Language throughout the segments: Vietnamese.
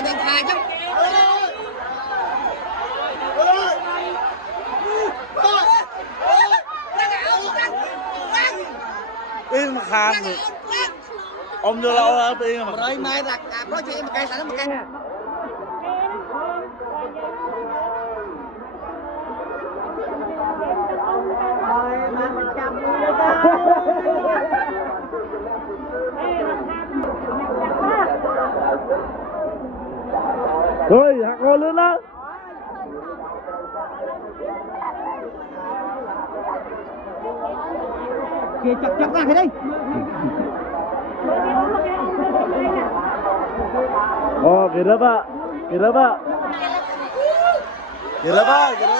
thai đang thai chứ yên mà khám ông đưa lâu hơn yên mà rồi mai đặt nó chỉ một cây sẵn một cây rồi hạt ngon luôn đó kìa chọc ra thế đây kira pak kira pak kira pak kira pak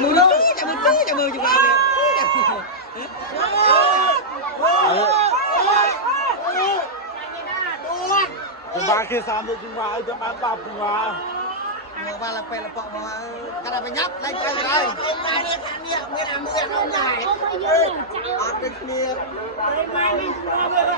mùi nước chào mừng chụp vào Jumpa ke sampai jumpa itu mantap jumpa. Ba là phải là bọ mà cái này phải nhấp lấy chơi rồi. Hôm nay đi thằng đi, biết làm gì không nhảy. Ăn được